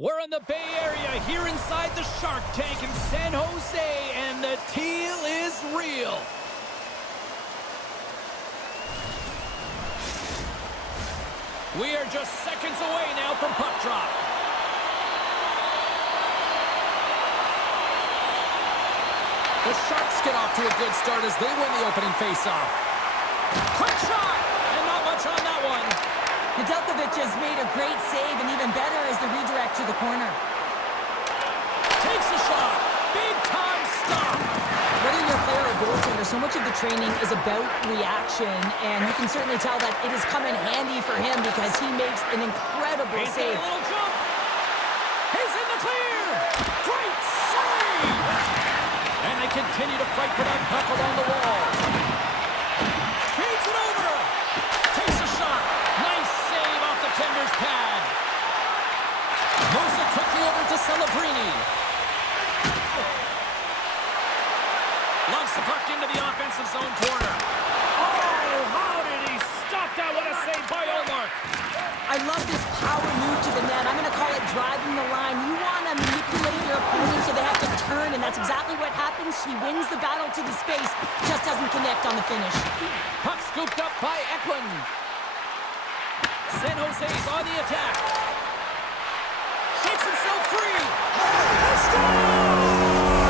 We're in the Bay Area here inside the Shark Tank in San Jose, and the teal is real. We are just seconds away now from puck drop. The Sharks get off to a good start as they win the opening faceoff. Quick shot, and not much on that one. Nedeljkovic has made a great save, and even better is the redirect to the corner. Takes a shot. Big time stop. Whether you're a player or goaltender, so much of the training is about reaction, and you can certainly tell that it has come in handy for him because he makes an incredible save. A little jump. He's in the clear. Great save. And they continue to fight for that puck along the wall. Feeds it over. Takes a shot. Nice save off the tender's pad. Moves it quickly over to Celebrini. Lugs the puck into the offensive zone corner. Oh, how did he stop that? What a save by Omar. I love this power move to the net. I'm going to call it driving the line. You want to manipulate your opponent so they have to turn, and that's exactly what happens. He wins the battle to the space, just doesn't connect on the finish. Puck scooped up by Eklund. San Jose's on the attack. Shakes himself free. They score!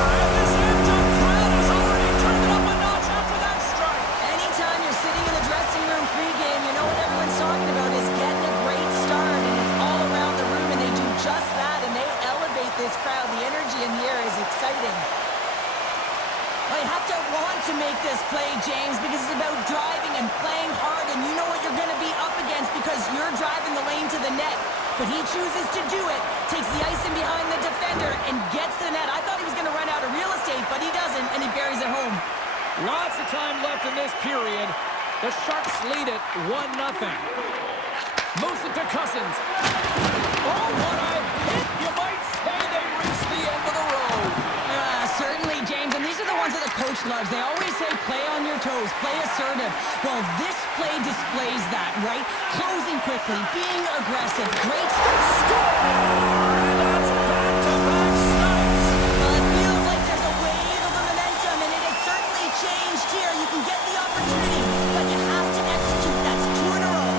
And this amped-up crowd has already turned it up a notch after that strike. Anytime you're sitting in the dressing room pregame, you know what everyone's talking about is getting a great start, and it's all around the room, and they do just that, and they elevate this crowd. The energy in the air is exciting. Well, you have to want to make this play, James, because it's about driving and playing hard, and you know what you're going to be up against because you're driving the lane to the net. But he chooses to do it, takes the ice in behind the defender, and gets to the net. I thought he was going to run out of real estate, but he doesn't, and he buries it home. Lots of time left in this period. The Sharks lead it 1-0. Moves it to Cousins. Oh, what a hit! You might say they reached the end of the road. Certainly, James, and these are the ones that the coach loves. They always say, play on your toes, play assertive. Well, this play displays that, right? Closing quickly, being aggressive, great Score! And that's back-to-back stops. Well, it feels like there's a wave of momentum, and it has certainly changed here. You can get the opportunity, but you have to execute. That's 2 in a row.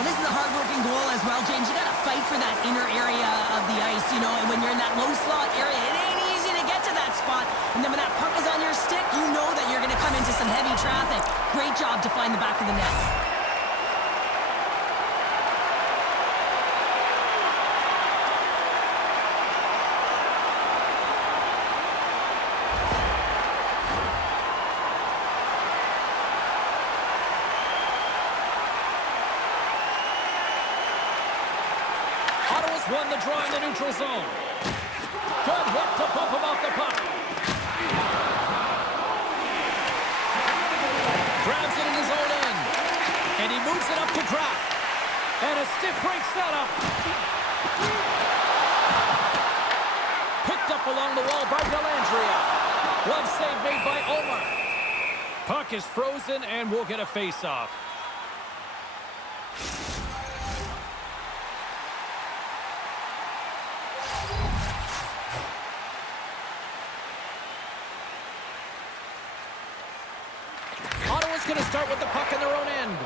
Well, this is a hard-working goal as well, James. You got to fight for that inner area of the ice, you know, and when you're in that low slot area, it ain't easy to get to that spot. And then when that puck is on your stick, you know that you're going to come into some heavy traffic. Great job to find the back of the net. Ottawa's won the draw in the neutral zone. Good hit to bump him off the puck. Grabs it in his own end. And he moves it up to Kraft. And a stiff breaks that up. Picked up along the wall by Dellandrea. Glove save made by Omar. Puck is frozen and we'll get a face-off. Ottawa's going to start with the puck in their own end.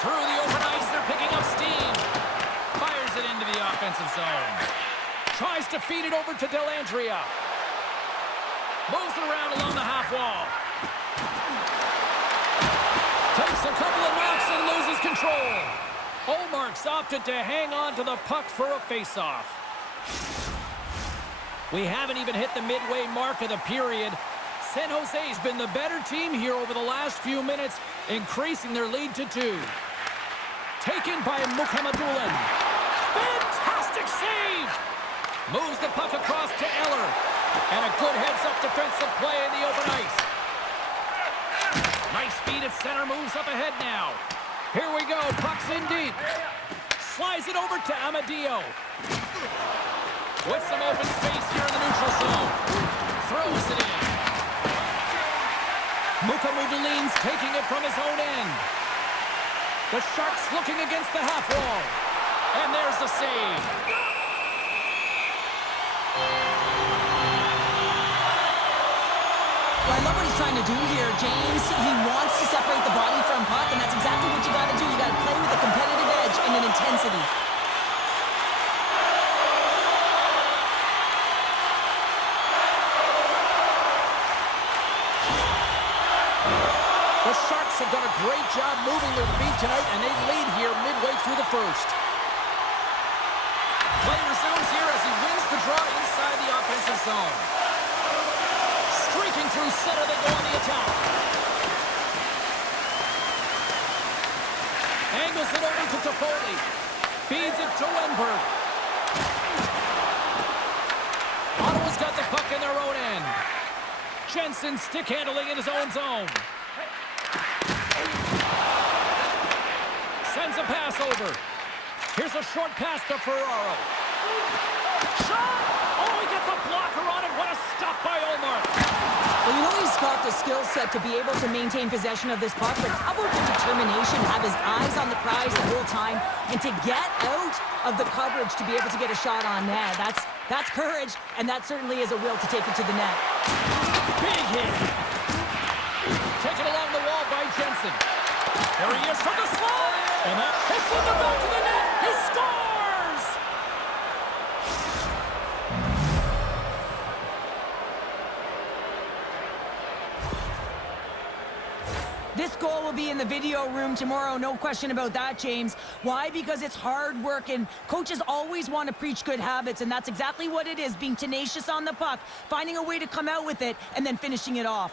Through the open ice, they're picking up steam. Fires it into the offensive zone. Tries to feed it over to Dellandrea. Moves it around along the half wall. Takes a couple of knocks and loses control. Olmark's opted to hang on to the puck for a face-off. We haven't even hit the midway mark of the period. San Jose's been the better team here over the last few minutes, increasing their lead to 2. Taken by Mukhamadullin. Fantastic save! Moves the puck across to Eller. And a good heads-up defensive play in the open ice. Nice feed at center, moves up ahead now. Here we go, puck's in deep. Slides it over to Amadio. With some open space here in the neutral zone. Throws it in. Mukhamadulin's taking it from his own end. The Sharks looking against the half wall. And there's the save. Well, I love what he's trying to do here, James. He wants to separate the body from puck, and that's exactly what you got to do. You got to play with a competitive edge and an intensity. The Sharks have done a great job moving their feet tonight, and they lead here midway through the first. Play resumes here as he wins the draw inside the offensive zone. Streaking through center, they go on the attack. Angles it over to Toffoli. Feeds it to Wenberg. Ottawa's got the puck in their own end. Jensen stick handling in his own zone. Sends a pass over. Here's a short pass to Ferraro. Shot! Oh, he gets a blocker on it. What a stop by Omar. Well, you know he's got the skill set to be able to maintain possession of this puck, but how about the determination, have his eyes on the prize the whole time, and to get out of the coverage to be able to get a shot on net. That's courage, and that certainly is a will to take it to the net. Big hit. Taken along the wall by Jensen. There he is from the slot. And that hits in the back of the net. He scores! This goal will be in the video room tomorrow, no question about that, James. Why? Because it's hard work, and coaches always want to preach good habits, and that's exactly what it is, being tenacious on the puck, finding a way to come out with it, and then finishing it off.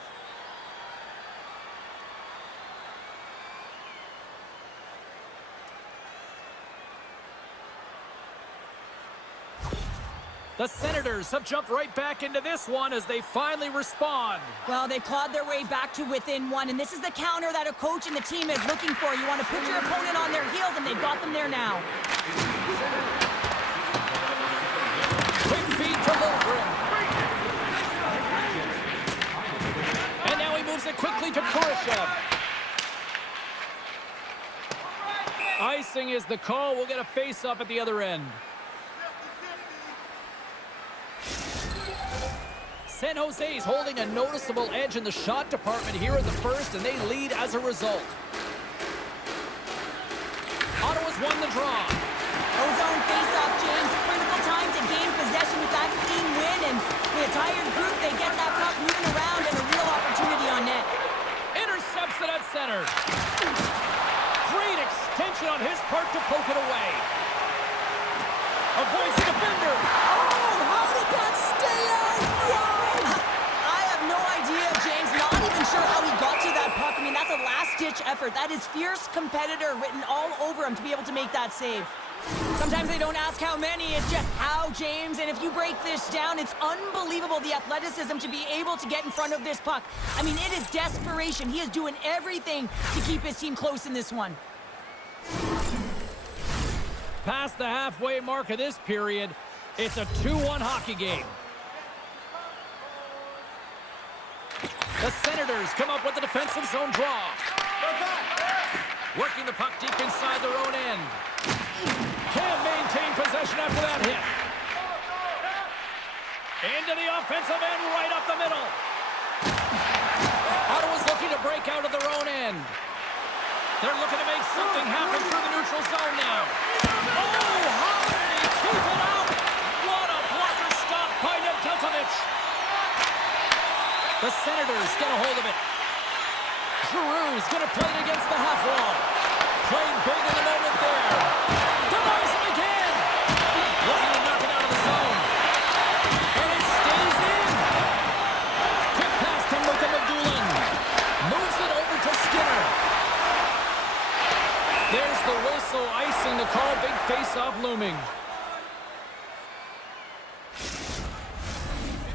The Senators have jumped right back into this one as they finally respond. Well, they clawed their way back to within one, and this is the counter that a coach and the team is looking for. You want to put your opponent on their heels, and they've got them there now. Quick feed to Lundgren. And now he moves it quickly to Kurashev. Icing is the call. We'll get a face-off at the other end. San Jose is holding a noticeable edge in the shot department here in the first, and they lead as a result. Ottawa's won the draw. Ozone face-off, James. Critical time to gain possession with that clean win, and with a tired group, they get that puck moving around and a real opportunity on net. Intercepts it at center. Great extension on his part to poke it away. Avoids the defender. Oh, how did that stay out? Wow! I have no idea, James. Not even sure how he got to that puck. I mean, that's a last-ditch effort. That is fierce competitor written all over him to be able to make that save. Sometimes they don't ask how many, it's just how, James. And if you break this down, it's unbelievable, the athleticism to be able to get in front of this puck. I mean, it is desperation. He is doing everything to keep his team close in this one. Past the halfway mark of this period, it's a 2-1 hockey game. The Senators come up with a defensive zone draw. Working the puck deep inside their own end. Can't maintain possession after that hit. Into the offensive end, right up the middle. Ottawa's looking to break out of their own end. They're looking to make something happen through the neutral zone now. Oh, how did he keep it out? What a blocker stop by Nedeljkovic. The Senators get a hold of it. Giroux's going to play it against the half wall. Playing big in the moment there. Denies him again. Looking to knock it out of the zone. And it stays in. Quick pass to Mukhamadullin. Moves it over to Skinner. There's the whistle, icing the call. Big face-off looming.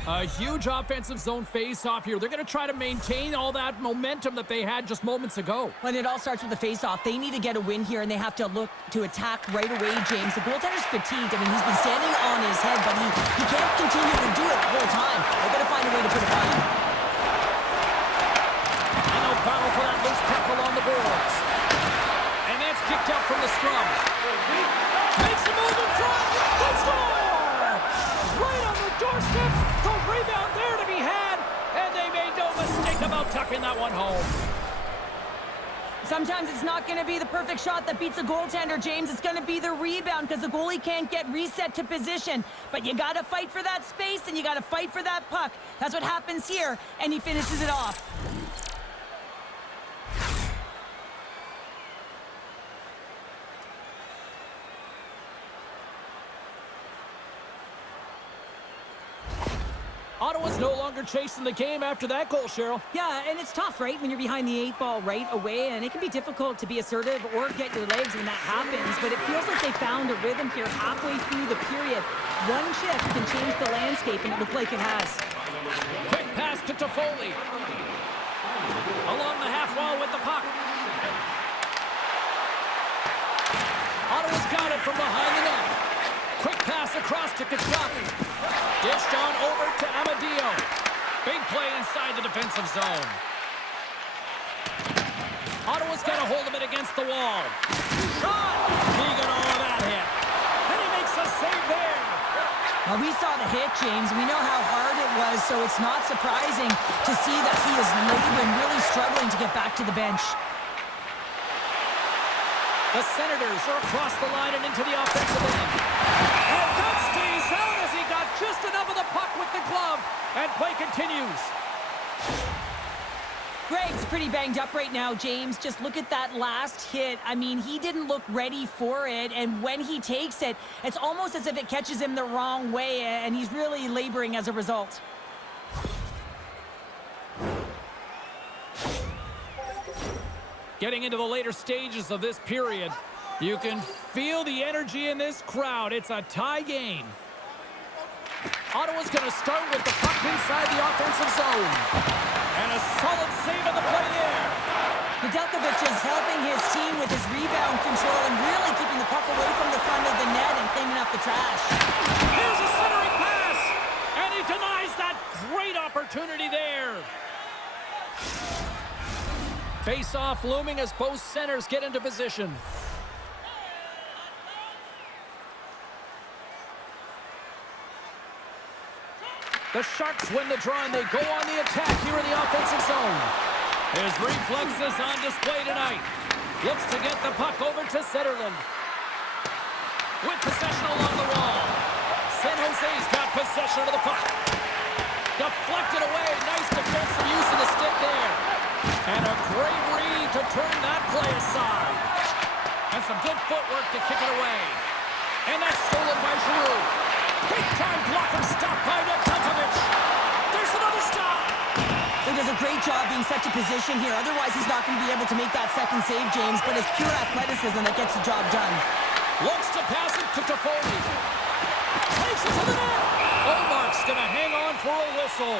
A huge offensive zone face-off here. They're going to try to maintain all that momentum that they had just moments ago. When it all starts with the face-off, they need to get a win here, and they have to look to attack right away, James. The goaltender's fatigued. I mean, he's been standing on his head, but he can't continue to do it the whole time. They're going to find a way to put it by him. And they'll battle for that loose puck along the boards. And that's kicked out from the scrum. Makes Offensive rebound there to be had, and they made no mistake about tucking that one home. Sometimes it's not going to be the perfect shot that beats a goaltender, James. It's going to be the rebound because the goalie can't get reset to position. But you got to fight for that space, and you got to fight for that puck. That's what happens here, and he finishes it off. Ottawa's no longer chasing the game after that goal, Cheryl. Yeah, and it's tough, right, when you're behind the 8 ball right away, and it can be difficult to be assertive or get your legs when that happens, but it feels like they found a rhythm here halfway through the period. One shift can change the landscape, and it looked like it has. Quick pass to Toffoli. Along the half wall with the puck. Ottawa's got it from behind the net. Quick pass across to Kachuk. Dished on over to Amadio. Big play inside the defensive zone. Ottawa's got a hold of it against the wall. Shot! He got all of that hit. And he makes a save there. Well, we saw the hit, James. We know how hard it was, so it's not surprising to see that he is laboring, really struggling to get back to the bench. The Senators are across the line and into the offensive end. And that stays out as he got just enough of the puck with the glove. And play continues. Greg's pretty banged up right now, James. Just look at that last hit. I mean, he didn't look ready for it. And when he takes it, it's almost as if it catches him the wrong way. And he's really laboring as a result. Getting into the later stages of this period, you can feel the energy in this crowd. It's a tie game. Ottawa's going to start with the puck inside the offensive zone. And a solid save on the play there. Nedeljkovic is helping his team with his rebound control and really keeping the puck away from the front of the net and cleaning up the trash. Here's a centering pass. And he denies that great opportunity there. Face-off looming as both centers get into position. The Sharks win the draw and they go on the attack here in the offensive zone. His reflexes on display tonight. Looks to get the puck over to Zetterlund. With possession along the wall. San Jose's got possession of the puck. Deflected away. Nice defensive use of the stick there. And a great read to turn that play aside. And some good footwork to kick it away. And that's stolen by Giroux. Big-time block and stop by Nedeljkovic. There's another stop. He does a great job being set to position here. Otherwise, he's not going to be able to make that second save, James. But it's pure athleticism that gets the job done. Looks to pass it to Toffoli. Takes it to the net. Olmark's going to hang on for a whistle.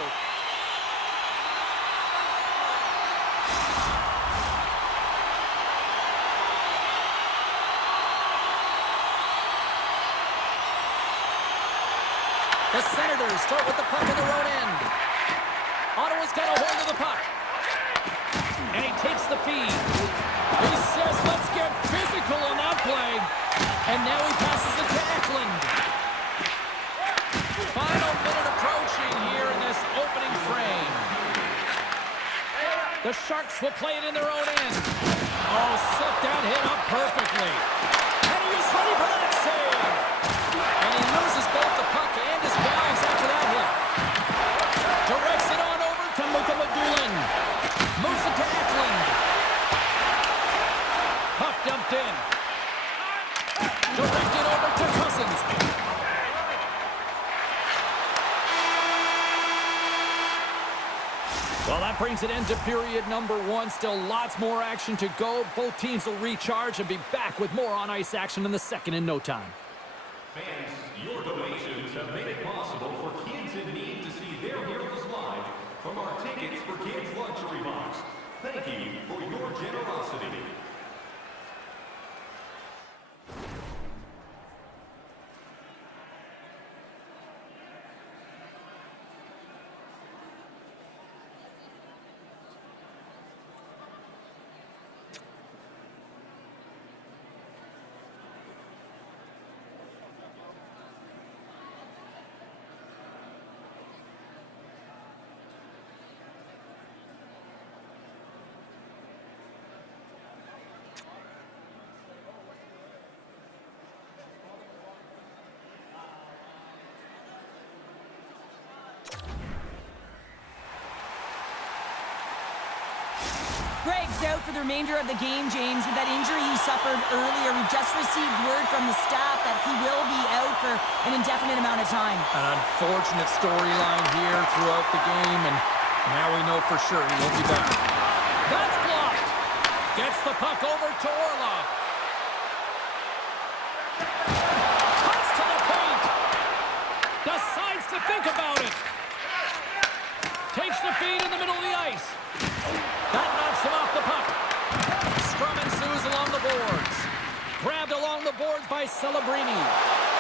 The Senators start with the puck in their own end. Ottawa's got a hold of the puck. And he takes the feed. He says, let's get physical on that play. And now he passes it to Eklund. Final minute approaching here in this opening frame. The Sharks will play it in their own end. Oh, set that hit up perfectly. And he is ready for that save. And he loses both the puck and his balance after that hit. Directs it on over to Mukhamadullin. Moves it to Eklund. Puck dumped in. Directed over to Cousins. Well, that brings it into period number one. Still lots more action to go. Both teams will recharge and be back with more on-ice action in the second in no time. Fans, your donations have made it possible for kids in need to see their heroes live from our Tickets for Kids luxury box. Thank you for your generosity. Greg's out for the remainder of the game, James, with that injury he suffered earlier. We've just received word from the staff that he will be out for an indefinite amount of time. An unfortunate storyline here throughout the game, and now we know for sure he won't be back. That's blocked. Gets the puck over to Orlov. Cuts to the paint. Decides to think about it. Takes the feed in the middle of the ice. That knocks him off the puck. Scrum ensues along the boards. Grabbed along the boards by Celebrini.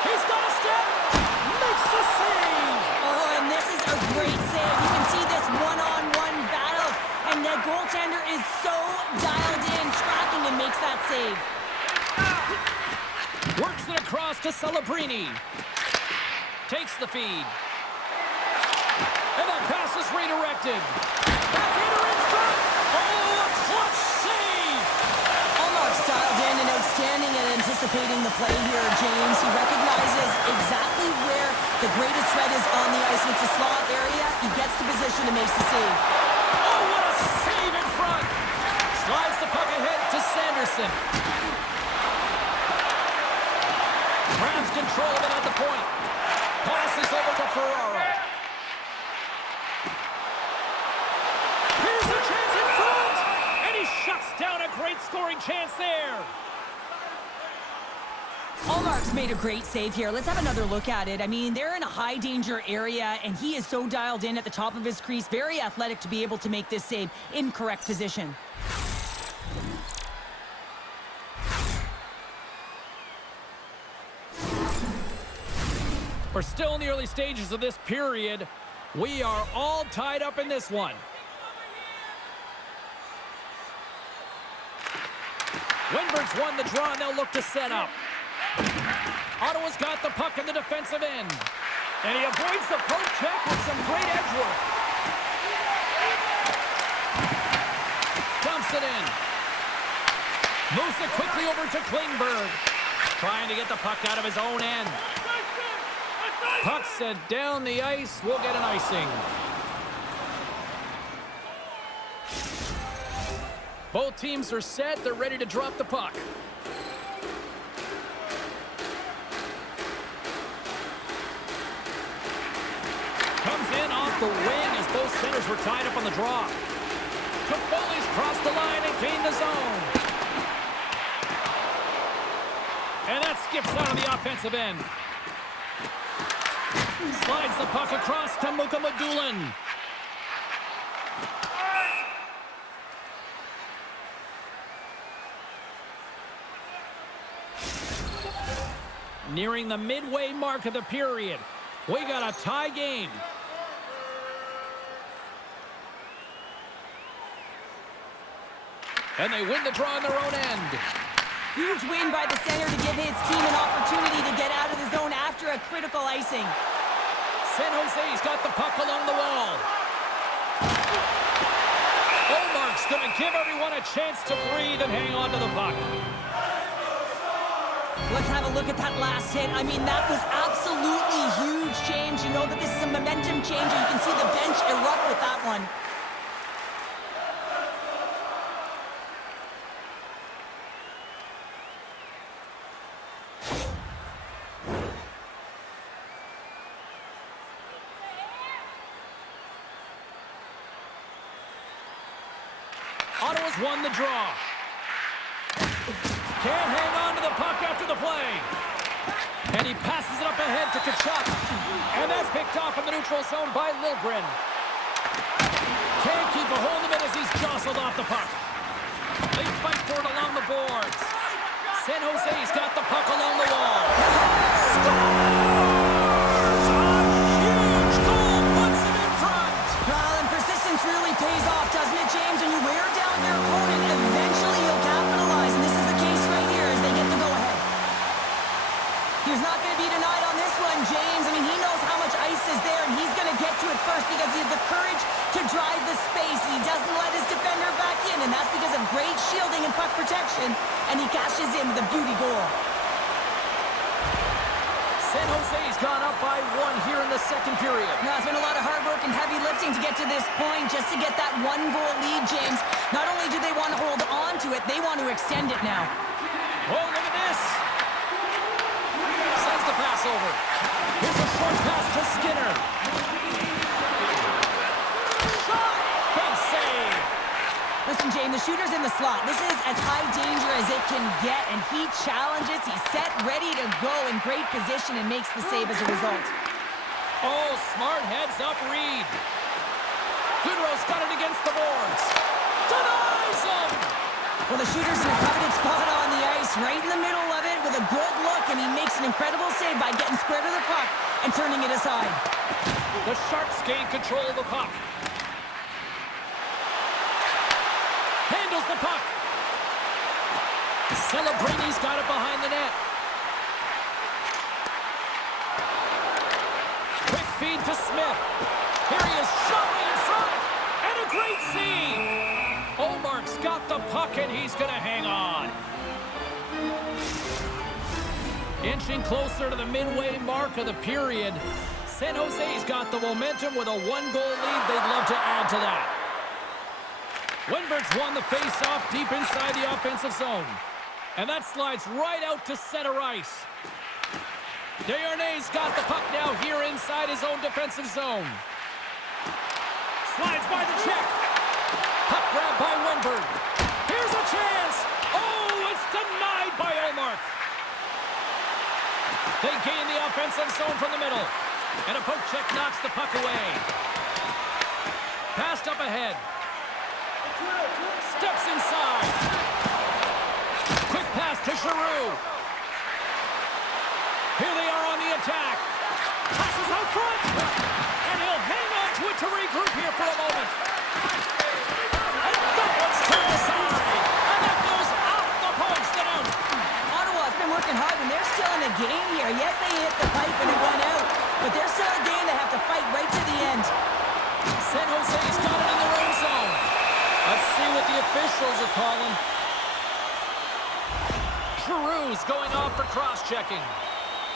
He's got a step. Makes the save. Oh, and this is a great save. You can see this one-on-one battle. And the goaltender is so dialed in, tracking, and makes that save. Works it across to Celebrini. Takes the feed. And that pass is redirected. Backhander in front. Oh, a clutch save. Almost dialed in and outstanding at anticipating the play here, James. He recognizes exactly where the greatest threat is on the ice. It's a slot area. He gets to position and makes the save. Oh, what a save in front. Slides the puck ahead to Sanderson. Grabs control of it at the point. Passes over to Ferraro. Here's a chance in front. And he shuts down a great scoring chance there. Allmark's made a great save here. Let's have another look at it. I mean, they're in a high-danger area, and he is so dialed in at the top of his crease. Very athletic to be able to make this save in correct position. We're still in the early stages of this period. We are all tied up in this one. Windberg's won the draw, and they'll look to set up. Ottawa's got the puck in the defensive end. And he avoids the poke check with some great edge work. Dumps it in. Moves it quickly over to Klingberg. Trying to get the puck out of his own end. Puck sent down the ice. We'll get an icing. Both teams are set. They're ready to drop the puck. Comes in off the wing as both centers were tied up on the draw. Toffoli's crossed the line and gained the zone. And that skips out of the offensive end. Slides the puck across to Mukhamadullin. Nearing the midway mark of the period. We got a tie game. And they win the draw on their own end. Huge win by the center to give his team an opportunity to get out of the zone after a critical icing. San Jose's got the puck along the wall. Olmark's going to give everyone a chance to breathe and hang on to the puck. Let's have a look at that last hit. I mean, that was absolutely huge, James. You know that this is a momentum changer. You can see the bench erupt with that one. Ottawa's won the draw. Can't hang on to the puck after the play. And he passes it up ahead to Tkachuk. And that's picked off in the neutral zone by Liljegren. Can't keep a hold of it as he's jostled off the puck. They fight for it along the boards. San Jose's got the puck along the wall. Scores! A huge goal puts him in front. Well, and persistence really pays off, doesn't it, James? When you wear down your opponent, eventually you'll capitalize. And this is the case right here as they get the go-ahead. He's not going to be denied on this one, James. I mean, he knows how much ice is there, and he's going to get to it first because he has the courage to drive the space. He doesn't let his defender back in, and that's because of great shielding and puck protection, and he cashes in with a beauty goal. San Jose's gone up by 1 here in the second period. Now, it's been a lot of hard work and heavy lifting to get to this point, just to get that 1-goal lead, James. Not only do they want to hold on to it, they want to extend it now. Oh, look at this. Sends the pass over. Here's a short pass to Skinner. Shot! Big save. Listen, James, the shooter's in the slot. This is as high danger as it can get, and he challenges. He's set, ready to go in great position, and makes the save as a result. Oh, smart heads-up read. Goodrow's got it against the boards. Denies him! Well, the shooter's in a coveted spot on the ice, right in the middle of it, with a good look, and he makes an incredible save by getting square to the puck and turning it aside. The Sharks gain control of the puck. Handles the puck. Celebrini's got it behind the net. Quick feed to Smith. Here he is, showing in front. And a great save. Omark's got the puck, and he's going to hang on. Inching closer to the midway mark of the period. San Jose's got the momentum with a 1-goal lead. They'd love to add to that. Wenberg's won the face-off deep inside the offensive zone. And that slides right out to center ice. Desharnais got the puck now here inside his own defensive zone. Slides by the check. Puck grab by Wenberg. Here's a chance. Oh, it's denied by Ullmark. They gain the offensive zone from the middle. And a poke check knocks the puck away. Passed up ahead. Steps inside. Quick pass to Giroux. Here they are on the attack. Passes out front. And he'll hang on to it to regroup here for a moment. And that one's turned aside. And that goes off the post and out. Ottawa's been working hard, and they're still in the game here. Yes, they hit the pipe and it went out, but they're still in a game. They have to fight right to the end. San Jose's got it in their own zone. Let's see what the officials are calling. Giroux's going off for cross-checking.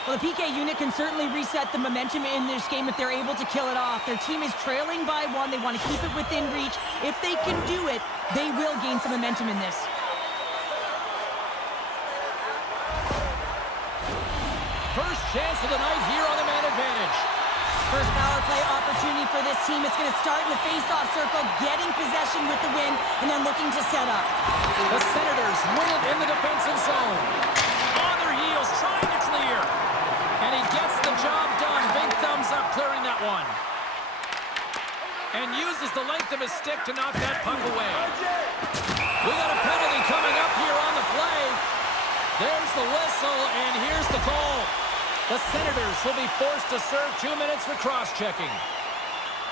Well, the PK unit can certainly reset the momentum in this game if they're able to kill it off. Their team is trailing by 1. They want to keep it within reach. If they can do it, they will gain some momentum in this. First chance of the night here on the man advantage. First power play opportunity for this team. It's going to start in the face-off circle, getting possession with the win, and then looking to set up. The Senators win it in the defensive zone. On their heels, trying to clear. And he gets the job done. Big thumbs up clearing that one. And uses the length of his stick to knock that puck away. We got a penalty coming up here on the play. There's the whistle, and here's the call. The Senators will be forced to serve 2 minutes for cross-checking.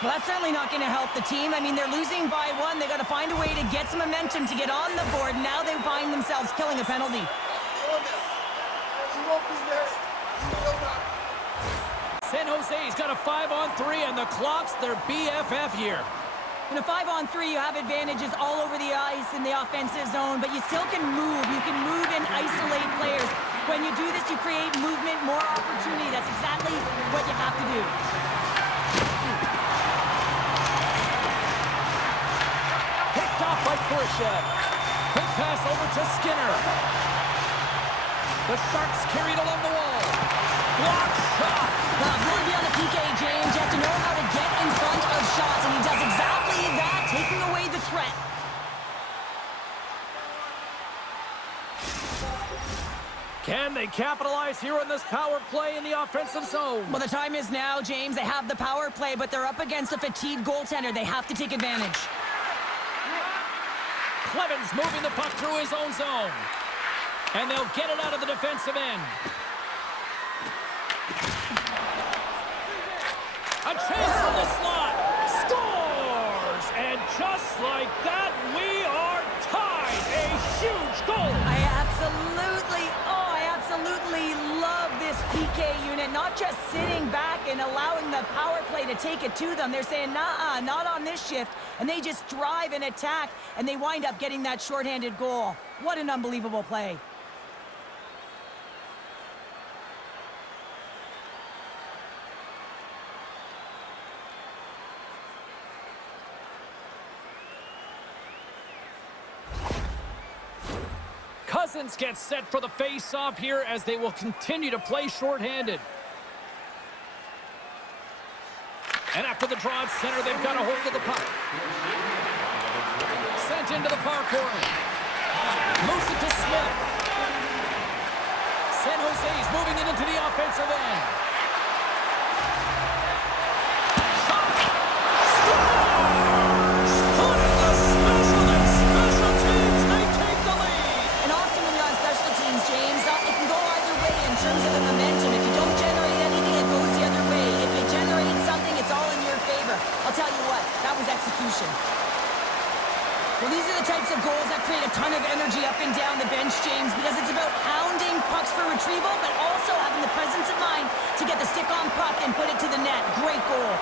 Well, that's certainly not going to help the team. I mean, they're losing by 1. They got to find a way to get some momentum to get on the board. Now they find themselves killing a penalty. San Jose's got a 5-on-3, and the clock's their BFF here. In a 5-on-3, you have advantages all over the ice in the offensive zone, but you still can move. You can move and isolate players. When you do this, you create movement, more opportunity. That's exactly what you have to do. Picked off by Khrushchev. Quick pass over to Skinner. The Sharks carried along the wall. Block shot. Well, if you want to be on the PK, James, you have to know how to get in front of shots, and he does exactly that, taking away the threat. Can they capitalize here on this power play in the offensive zone? Well, the time is now, James. They have the power play, but they're up against a fatigued goaltender. They have to take advantage. Clevens moving the puck through his own zone. And they'll get it out of the defensive end. A chance from the slot. Scores! And just like that, we are tied. A huge goal. I absolutely love this PK unit. Not just sitting back and allowing the power play to take it to them. They're saying, nah, not on this shift. And they just drive and attack, and they wind up getting that shorthanded goal. What an unbelievable play. Peasants get set for the face-off here as they will continue to play shorthanded. And after the draw at center, they've got a hold of the puck. Sent into the far corner. Moves it to Smith. San Jose's moving it into the offensive end. Shot! Scores! Putting the special teams, they take the lead. And often when you're on special teams, James, it can go either way in terms of the momentum. If you don't generate anything, it goes the other way. If you generate something, it's all in your favor. I'll tell you what, that was execution. Well, these are the types of goals that create a ton of energy up and down the bench, James, because it's about hounding pucks for retrieval, but also having the presence of mind to get the stick on puck and put it to the net. Great goal.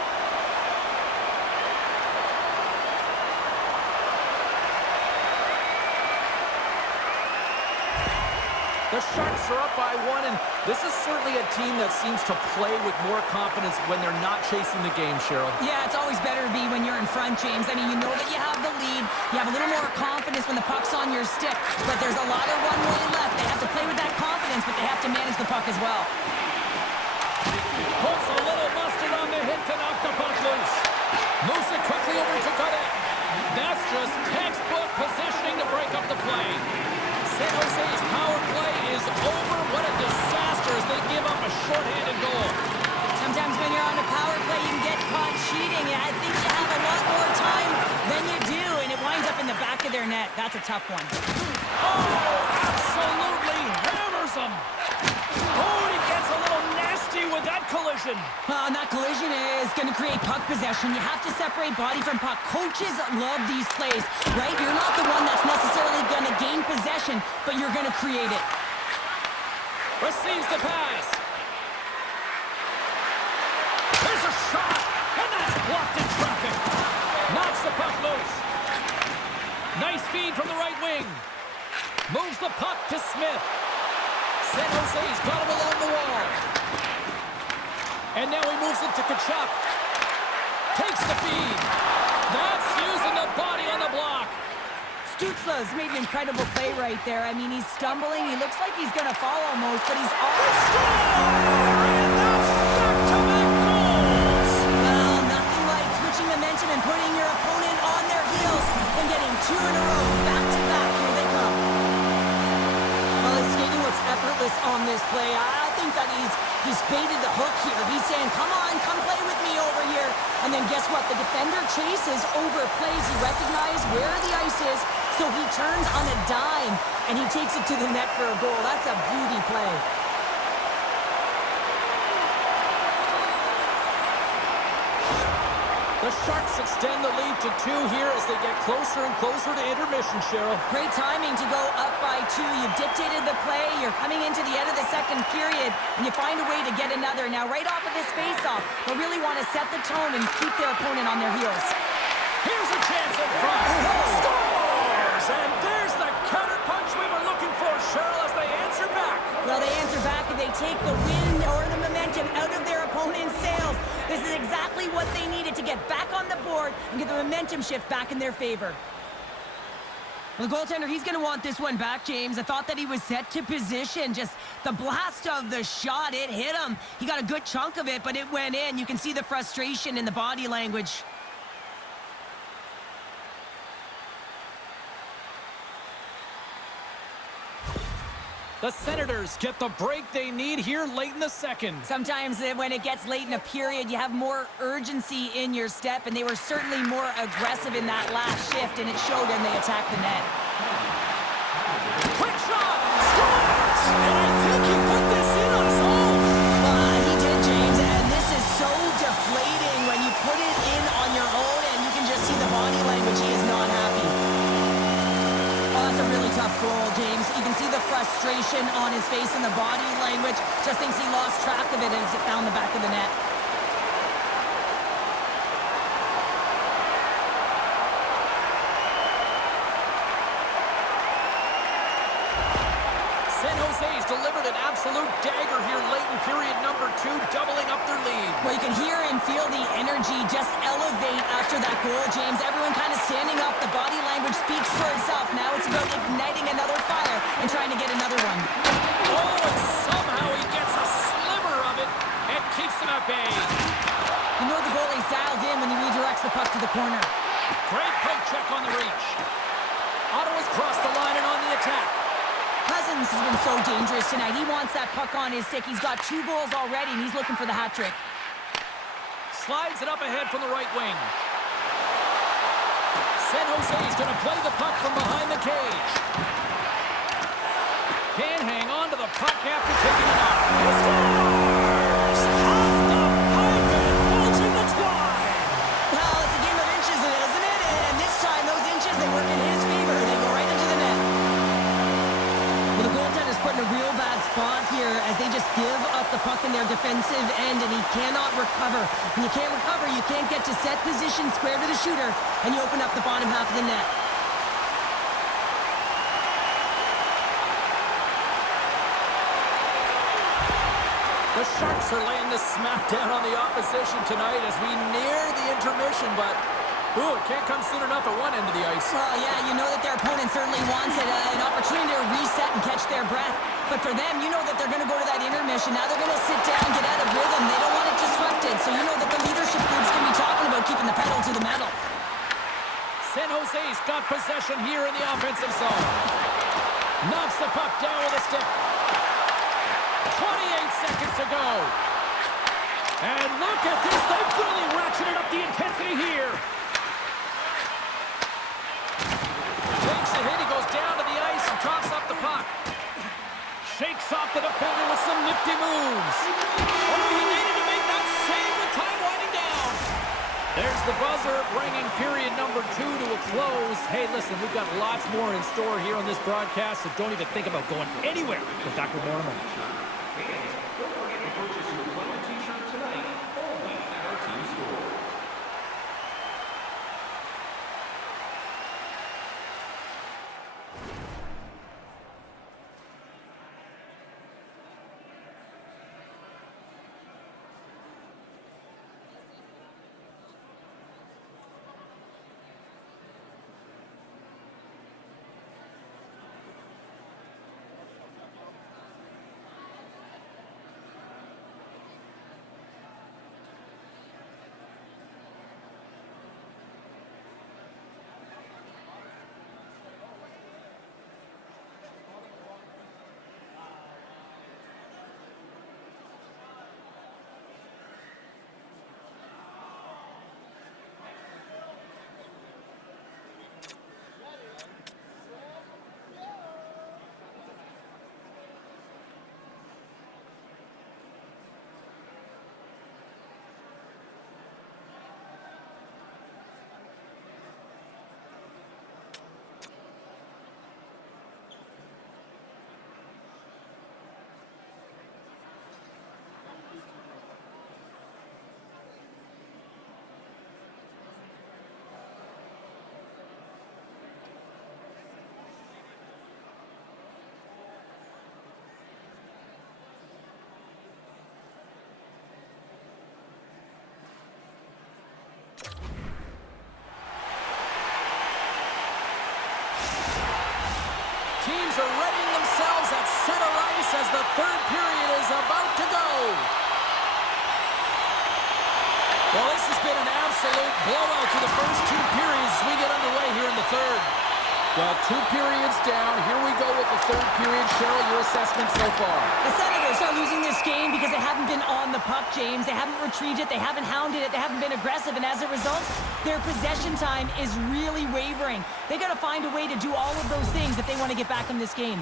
The Sharks are up by 1, and this is certainly a team that seems to play with more confidence when they're not chasing the game, Cheryl. Yeah, it's always better to be when you're in front, James. I mean, you know that you have the lead. You have a little more confidence when the puck's on your stick, but there's a lot of runway left. They have to play with that confidence, but they have to manage the puck as well. Puts a little mustard on the hit to knock the puck loose. Moves it quickly over to Cadet. That's just textbook positioning to break up the play. San Jose's power play is over. What a disaster as they give up a shorthanded goal. Sometimes when you're on a power play, you can get caught cheating. And I think you have a lot more time than you do, and it winds up in the back of their net. That's a tough one. Oh, absolutely hammers them. Oh, and he gets a little nasty with that collision. And that collision is going to create puck possession. You have to separate body from puck. Coaches love these plays, right? You're not the one that's necessarily going to gain possession, but you're going to create it. Receives the pass. There's a shot, and that's blocked in traffic. Knocks the puck loose. Nice feed from the right wing. Moves the puck to Smith. San Jose's got him along the wall. And now he moves it to Kachuk. Takes the feed. That's using the body on the block. Stützle's made an incredible play right there. I mean, he's stumbling. He looks like he's going to fall almost, but he's off. And that's back-to-back goals. Well, nothing like switching momentum and putting your opponent on their heels and getting 2 in a row. Back-to-back. Here they come. Well, his skating looks effortless on this play. I think that he's baited the hook here. He's saying, come on, come play with me over here. And then guess what? The defender chases, overplays. He recognizes where the ice is, so he turns on a dime, and he takes it to the net for a goal. That's a beauty play. The Sharks extend the lead to 2 here as they get closer and closer to intermission, Cheryl. Great timing to go up by 2. You've dictated the play. You're coming into the end of the second period, and you find a way to get another. Now, right off of this faceoff, they'll really want to set the tone and keep their opponent on their heels. Here's a chance in front. Scores! And there's the counterpunch we were looking for, Cheryl, as they answer back. Well, they answer back and they take the wind or the momentum out of their opponent's sails. This is exactly what they needed to get back on the board and get the momentum shift back in their favor. Well, the goaltender, he's going to want this one back, James. I thought that he was set to position. Just the blast of the shot, it hit him. He got a good chunk of it, but it went in. You can see the frustration in the body language. The Senators get the break they need here late in the second. Sometimes when it gets late in a period, you have more urgency in your step, and they were certainly more aggressive in that last shift, and it showed when they attacked the net. Quick shot! Scores! And I think he put this in on his own. He did, James, and this is so deflating when you put it in on your own, and you can just see the body language. He is not happy. Oh, that's a really tough goal, James. You can see the frustration on his face and the body language. Just thinks he lost track of it as it found the back of the net. San Jose's delivered an absolute dagger here late in period number 2, doubling up their lead. Well, you can hear and feel the energy just elevate after that goal, James. Everyone kind of standing up. The body language speaks for itself. Now it's about igniting another fire and trying to get another one. Oh, and somehow he gets a sliver of it and keeps them at bay. You know the goalie's dialed in when he redirects the puck to the corner. Great poke check on the reach. Ottawa's crossed the line and on the attack. Cousins has been so dangerous tonight. He wants that puck on his stick. He's got 2 goals already, and he's looking for the hat trick. Slides it up ahead from the right wing. San Jose's going to play the puck from behind the cage. Can't hang on to the puck after taking it off. He scores! Off the pipe and bulging the twine. Well, it's a game of inches, isn't it? And this time, those inches, they work in his favor. They go right into the net. Well, the goaltender's put in a real bad spot here as they just give up the puck in their defensive end, and he cannot recover. When you can't recover, you can't get to set position square to the shooter, and you open up the bottom half of the net. The Sharks are laying the smackdown on the opposition tonight as we near the intermission, but ooh, it can't come soon enough at one end of the ice. Well, yeah, you know that their opponent certainly wants it, an opportunity to reset and catch their breath. But for them, you know that they're going to go to that intermission. Now they're going to sit down, get out of rhythm. They don't want it disrupted. So you know that the leadership group's going to be talking about keeping the pedal to the metal. San Jose's got possession here in the offensive zone. Knocks the puck down with a stick. 28 seconds to go. And look at this. They've really ratcheted up the intensity here. Takes a hit. He goes down to the ice and drops up the puck. Shakes off the defender with some nifty moves. Oh, he needed to make that save with time winding down. There's the buzzer, bringing period number 2 to a close. Hey, listen, we've got lots more in store here on this broadcast, so don't even think about going anywhere. We'll talk more in a moment. Fans, don't forget to purchase your player t-shirt tonight only at our team store. Teams are readying themselves at center ice as the third period is about to go. Well, this has been an absolute blowout to the first 2 periods as we get underway here in the third. Well, 2 periods down. Here we go with the third period. Cheryl, your assessment so far? The Senators are losing this game because they haven't been on the puck, James. They haven't retrieved it. They haven't hounded it. They haven't been aggressive. And as a result, their possession time is really wavering. They got to find a way to do all of those things if they want to get back in this game.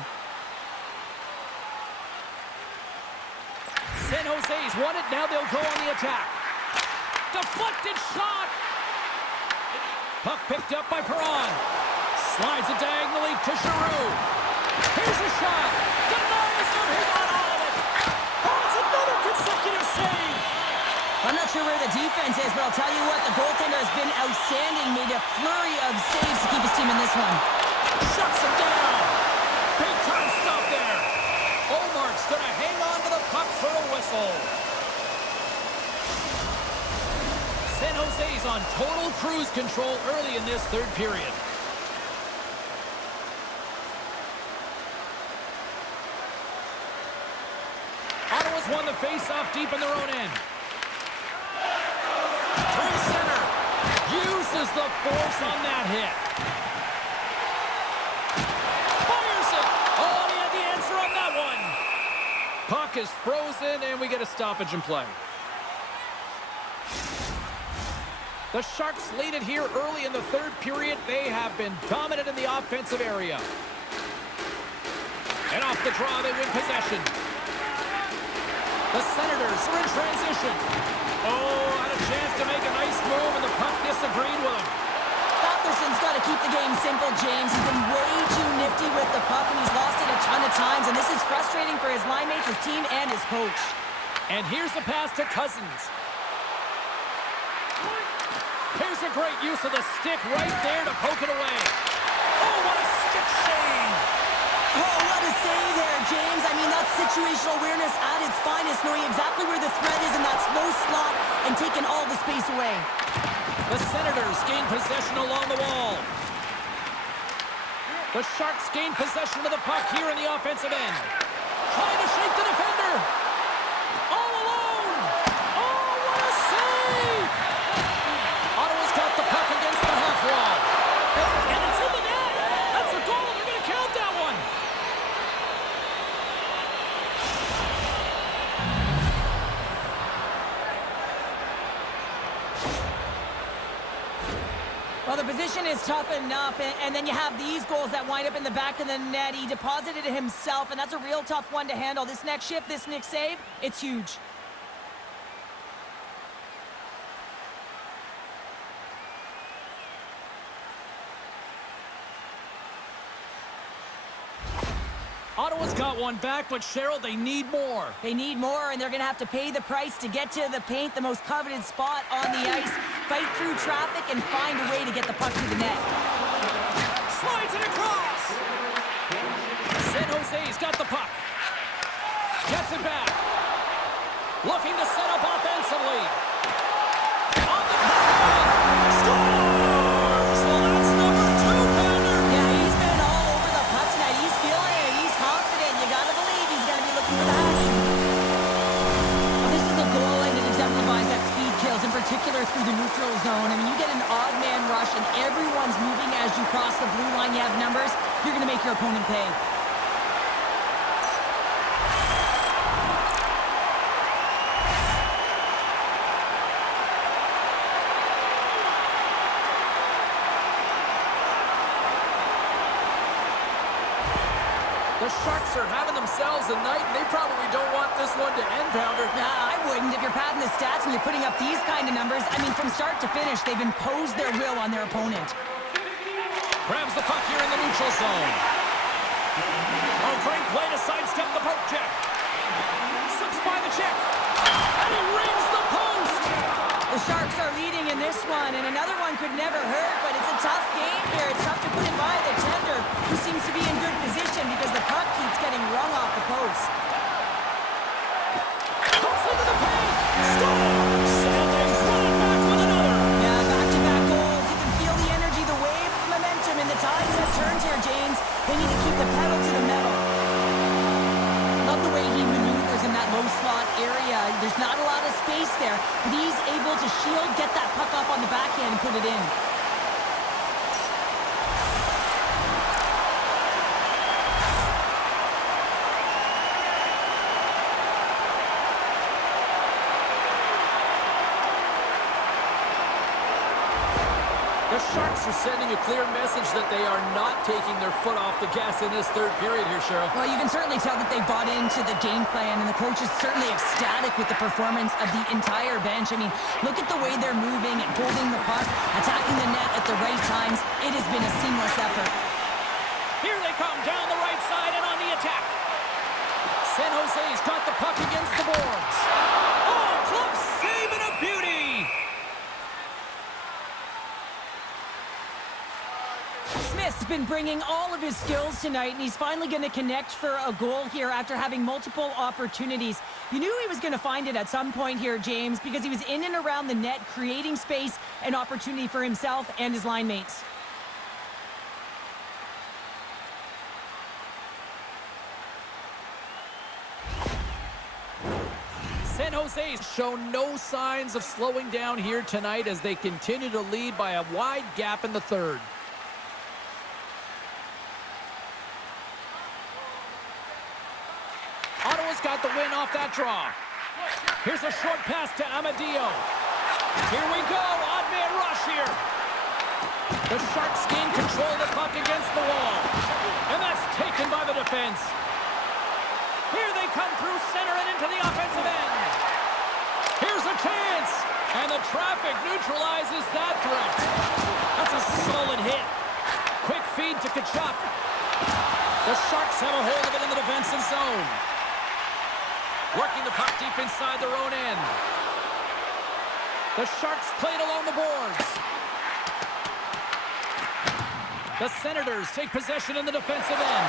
San Jose's won it. Now they'll go on the attack. Deflected shot. Puck picked up by Perron. Slides it diagonally to Giroux. Here's a shot. Denies him. He got all of it. Oh, it's another consecutive save. I'm not sure where the defense is, but I'll tell you what, the goaltender has been outstanding. Made a flurry of saves to keep his team in this one. Shuts him down. Big time stop there. Omar puck for a whistle. San Jose's on total cruise control early in this third period. Ottawa's won the face-off deep in their own end. Through center. Uses the force on that hit. Fires it. Oh, he had the answer on that one. Puck is frozen, and we get a stoppage in play. The Sharks lead it here early in the third period. They have been dominant in the offensive area. And off the draw, they win possession. The Senators are in transition. Oh, had a chance to make a nice move, and the puck disagreed with him. Batterson's got to keep the game simple, James. He's been way too nifty with the puck, and he's lost it a ton of times, and this is frustrating for his line mates, his team, and his coach. And here's a pass to Cousins. Here's a great use of the stick right there to poke it away. Oh, what a stick save! Oh, what a save there, James. I mean, that's situational awareness at its finest, knowing exactly where the threat is in that slow slot and taking all the space away. The Senators gain possession along the wall. The Sharks gain possession of the puck here in the offensive end. Trying to shake the defender. All alone. Oh, what a save! Ottawa's got the puck against the half wall. And it's in the net. That's a goal. They're going to count that one. Well, the position is tough enough, and then you have these goals that wind up in the back of the net. He deposited it himself, and that's a real tough one to handle. This next shift, this next save, it's huge. Ottawa's got one back, but Cheryl, they need more. They need more, and they're going to have to pay the price to get to the paint, the most coveted spot on the ice, fight through traffic, and find a way to get the puck to the net. Slides it across. San Jose's got the puck. Gets it back. Looking to set up offensively. On the power. Scores! Well, that's number 2-pounder. Yeah, he's been all over the puck tonight. He's feeling it. He's confident. You got to believe he's going to be looking for the action. Well, this is a goal, and it exemplifies that speed kills, in particular through the neutral zone. I mean, you get an odd man rush, and everyone's moving as you cross the blue line. You have numbers. You're going to make your opponent pay. The Sharks are having themselves a night, and they probably don't want this one to end, Pounder. Nah, I wouldn't. If you're padding the stats and you're putting up these kind of numbers, I mean, from start to finish, they've imposed their will on their opponent. Grabs the puck here in the neutral zone. Oh, great play to sidestep the poke check. Slips by the check. And he rings the post. The Sharks are leading in this one, and another one could never hurt, but it's a tough game here. It's tough to put it by the tender, who seems to be in good position because the puck keeps getting rung off the post. Puts into the paint. Scores! And they run it back with another. Yeah, back-to-back goals. You can feel the energy, the wave, the momentum, and the tides have turned here, James. They need to keep the pedal to the metal. Love the way he maneuvers in that low slot area. There's not a lot of space there, but he's able to shield, get that puck up on the backhand, and put it in. The Sharks are sending a clear message that they are not taking their foot off the gas in this third period here, Cheryl. Well, you can certainly tell that they bought into the game plan, and the coach is certainly ecstatic with the performance of the entire bench. I mean, look at the way they're moving and holding the puck, attacking the net at the right times. It has been a seamless effort. Here they come down the right side and on the attack. San Jose's got the puck against the boards. Oh, club save and a beauty! Smith's been bringing all of his skills tonight, and he's finally going to connect for a goal here after having multiple opportunities. You knew he was going to find it at some point here, James, because he was in and around the net, creating space and opportunity for himself and his line mates. San Jose's shown no signs of slowing down here tonight as they continue to lead by a wide gap in the third. Ottawa's got the win off that draw. Here's a short pass to Amadio. Here we go, odd man rush here. The Sharks gain control of the puck against the wall. And that's taken by the defense. Here they come through center and into the offensive end. Here's a chance. And the traffic neutralizes that threat. That's a solid hit. Quick feed to Tkachuk. The Sharks have a hold of it in the defensive zone. Working the puck deep inside their own end. The Sharks play it along the boards. The Senators take possession in the defensive end.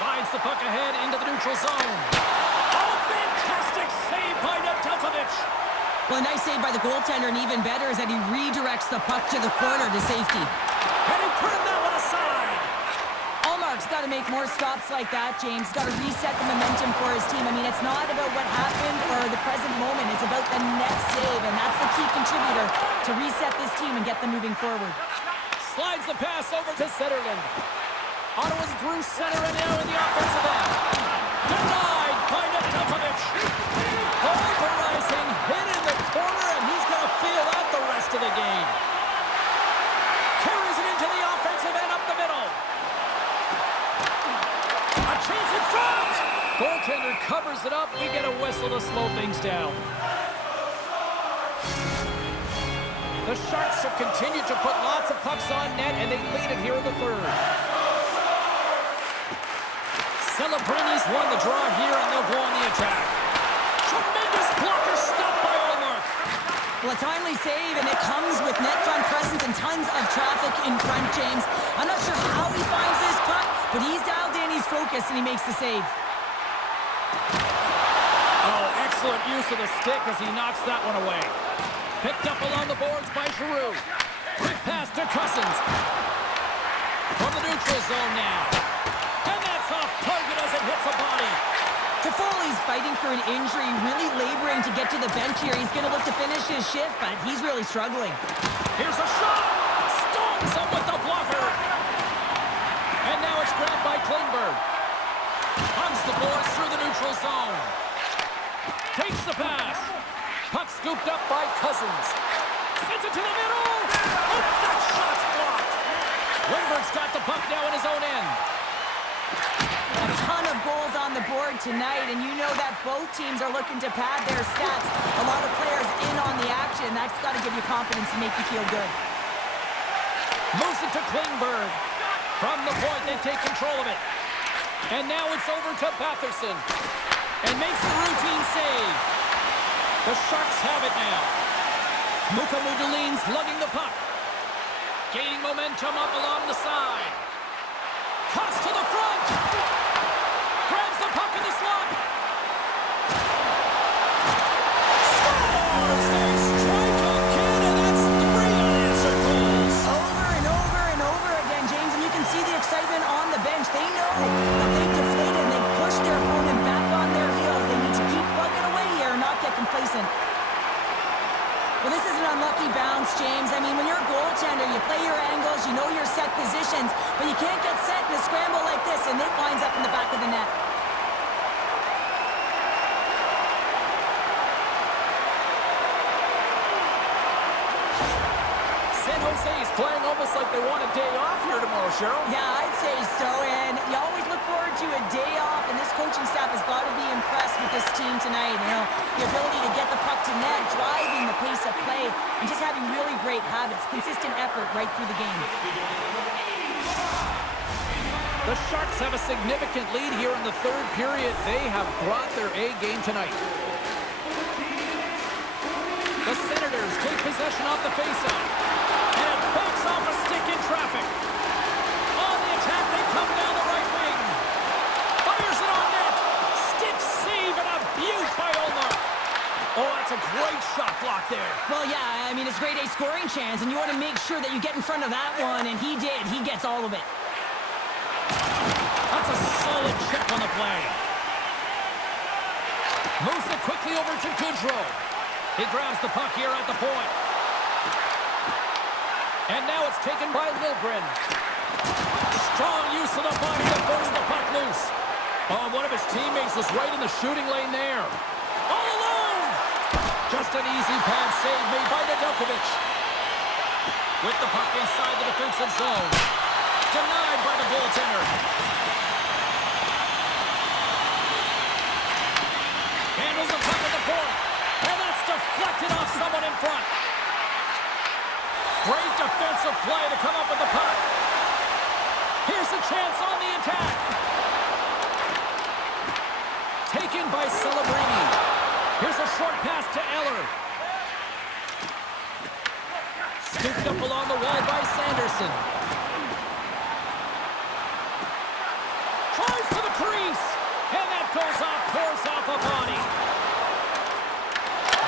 Slides the puck ahead into the neutral zone. Oh, fantastic save by Nedeljkovic. Well, a nice save by the goaltender, and even better is that he redirects the puck to the corner to safety. And he turned that one aside. Allmark's got to make more stops like that, James. Got to reset the momentum for his team. I mean, it's not about what happened or the present moment. It's about the next save, and that's the key contributor to reset this team and get them moving forward. Slides the pass over to Zetterlund. Ottawa's through center and now in the offensive end. Denied by Nedeljkovic. Pulverizing hit in the corner, and he's going to feel that the rest of the game. Carries it into the offensive end up the middle. A chance in front. Goaltender covers it up. We get a whistle to slow things down. The Sharks have continued to put lots of pucks on net, and they lead it here in the third. Celebrini's won the draw here, and they'll go on the attack. Tremendous blocker stopped by Allmark. Well, a timely save, and it comes with net front presence and tons of traffic in front, James. I'm not sure how he finds this puck, but he's dialed in, he's focused, and he makes the save. Oh, excellent use of the stick as he knocks that one away. Picked up along the boards by Giroux. Quick pass to Cousins. From the neutral zone now. And that's off target as it hits a body. Toffoli's fighting through an injury, really laboring to get to the bench here. He's going to look to finish his shift, but he's really struggling. Here's a shot. Stones him with the blocker. And now it's grabbed by Klingberg. Hugs the boards through the neutral zone. Takes the pass. Puck scooped up by Cousins. Sends it to the middle. And that shot's blocked. Wingberg's got the puck now in his own end. A ton of goals on the board tonight, and you know that both teams are looking to pad their stats. A lot of players in on the action. That's got to give you confidence and make you feel good. Moves it to Klingberg. From the point, they take control of it. And now it's over to Batherson. And makes the routine save. The Sharks have it now. Mukamudulin's lugging the puck. Gaining momentum up along the side. Cuts to the front. Grabs the puck in the slot. Scores! They strike again, and that's 3 unanswered goals. Over and over and over again, James, and you can see the excitement on the bench. They know that they've deflated and they've pushed their opponent back on their heels. They need to keep plugging away here and not get complacent. Well, this is an unlucky bounce, James. I mean, when you're a goaltender, you play your angles, you know your set positions, but you can't get set in a scramble like this, and it winds up in the back of the net. San Jose is playing almost like they want a day off here tomorrow, Cheryl. Yeah, I'd say so, and you always look forward to a day off, and this coaching staff has got to be impressed with this team tonight. You know, the ability to get the puck to net, driving the pace of play, and just having really great habits, consistent effort right through the game. The Sharks have a significant lead here in the third period. They have brought their A game tonight. The Senators take possession off the faceoff. And it banks off a stick in traffic. On the attack, they come down the right wing. Fires it on net. Stick save and a sure that you get in front of that one, and he did. He gets all of it. That's a solid check on the play. Moves it quickly over to Goodrow. He grabs the puck here at the point. And now it's taken by Liljegren. Strong use of the body to force the puck loose. Oh, one of his teammates was right in the shooting lane there. All alone! Just an easy pad save made by Nedeljkovic. With the puck inside the defensive zone. Denied by the goaltender. Handles the puck at the point. And that's deflected off someone in front. Great defensive play to come up with the puck. Here's a chance on the attack. Taken by Celebrini. Here's a short pass to Eller. Scooped up along the wall by Sanderson. Tries to the crease. And that goes off course off a body.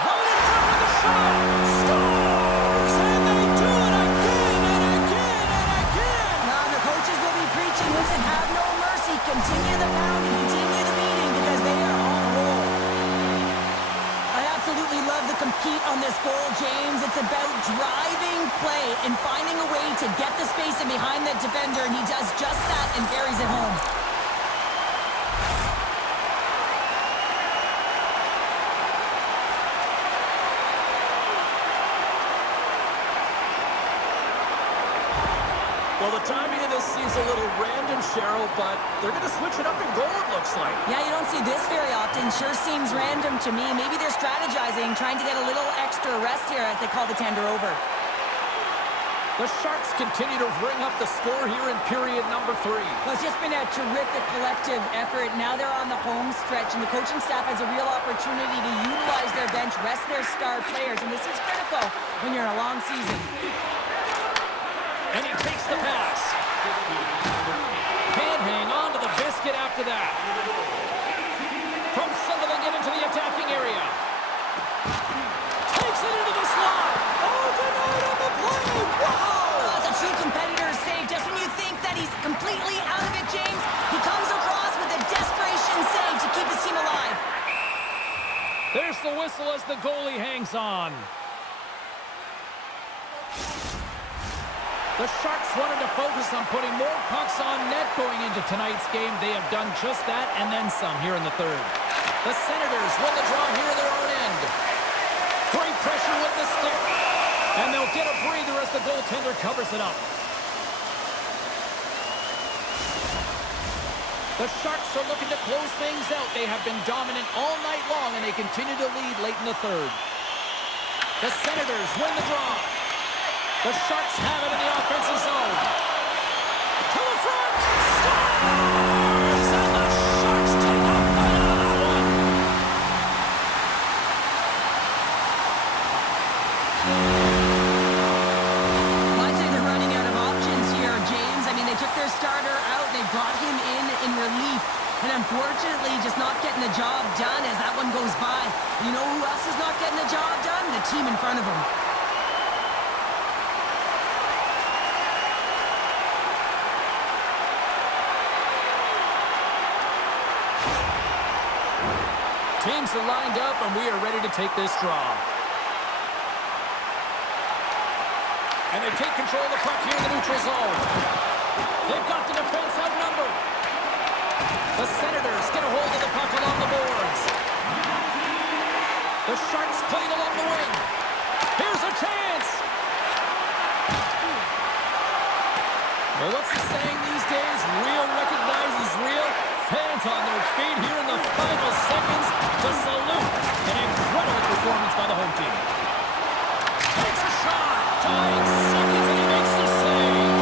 Right in front with the shot. Scores! And they do it again and again and again. Now the coaches will be preaching, listen, have no mercy. Continue the pounding, continue the beating, because they are on a roll. I absolutely love the compete on this goal, James. It's about driving play and finding a way to get the space in behind the defender, and he does just that and carries it home. Well, the timing of this seems a little random, Cheryl, but they're going to switch it up in goal, it looks like. Yeah, you don't see this very often. Sure seems random to me. Maybe they're strategizing, trying to get a little extra rest here as they call the tender over. The Sharks continue to bring up the score here in period number 3. Well, it's just been a terrific collective effort. Now they're on the home stretch, and the coaching staff has a real opportunity to utilize their bench, rest their star players, and this is critical when you're in a long season. And he takes the pass. Can't hang on to the biscuit after that. From Sunderland into the attacking area. Takes it into the slot. Oh, denied on the play. Wow! Oh, it's a true competitor's save. Just when you think that he's completely out of it, James, he comes across with a desperation save to keep his team alive. There's the whistle as the goalie hangs on. The Sharks wanted to focus on putting more pucks on net going into tonight's game. They have done just that and then some here in the third. The Senators win the draw here in their own end. Great pressure with the stick. And they'll get a breather as the goaltender covers it up. The Sharks are looking to close things out. They have been dominant all night long, and they continue to lead late in the third. The Senators win the draw. The Sharks have it in the offensive zone. To the front! Scores! And the Sharks take a bite out of that one. I'd say they're running out of options here, James. I mean, they took their starter out. They brought him in relief. And unfortunately, just not getting the job done as that one goes by. You know who else is not getting the job done? The team in front of them. Teams are lined up, and we are ready to take this draw. And they take control of the puck here in the neutral zone. They've got the defense outnumbered. The Senators get a hold of the puck along the boards. The Sharks playing along the wing. Here's a chance. Well, what's the saying these days? Real recognizes real. Fans on their feet here in the final seconds to salute an incredible performance by the home team. Takes a shot. Dying seconds, and he makes the save.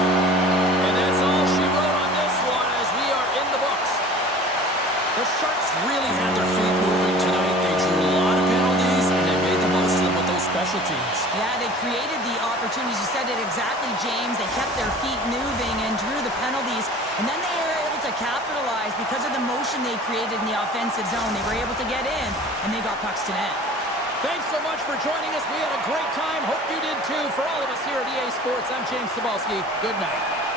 And that's all she wrote on this one as we are in the books. The Sharks really had their feet moving tonight. They drew a lot of penalties, and they made the most of them with those special teams. Yeah, they created the opportunities. You said it exactly, James. They kept their feet moving and drew the penalties. And then they were able to capitalize because of the motion they created in the offensive zone. They were able to get in, and they got pucks to net. Thanks so much for joining us. We had a great time. Hope you did too. For all of us here at EA Sports, I'm James Cebulski. Good night.